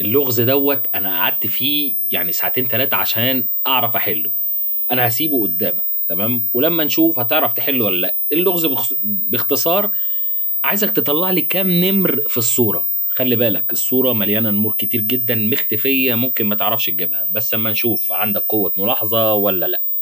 اللغز دوت انا قعدت فيه يعني ساعتين ثلاثه عشان اعرف احله. انا هسيبه قدامك تمام، ولما نشوف هتعرف تحله ولا لا. اللغز باختصار، عايزك تطلع لي كام نمر في الصوره. خلي بالك الصوره مليانه نمور كتير جدا مختفيه، ممكن ما تعرفش تجيبها، بس اما نشوف عندك قوه ملاحظه ولا لا.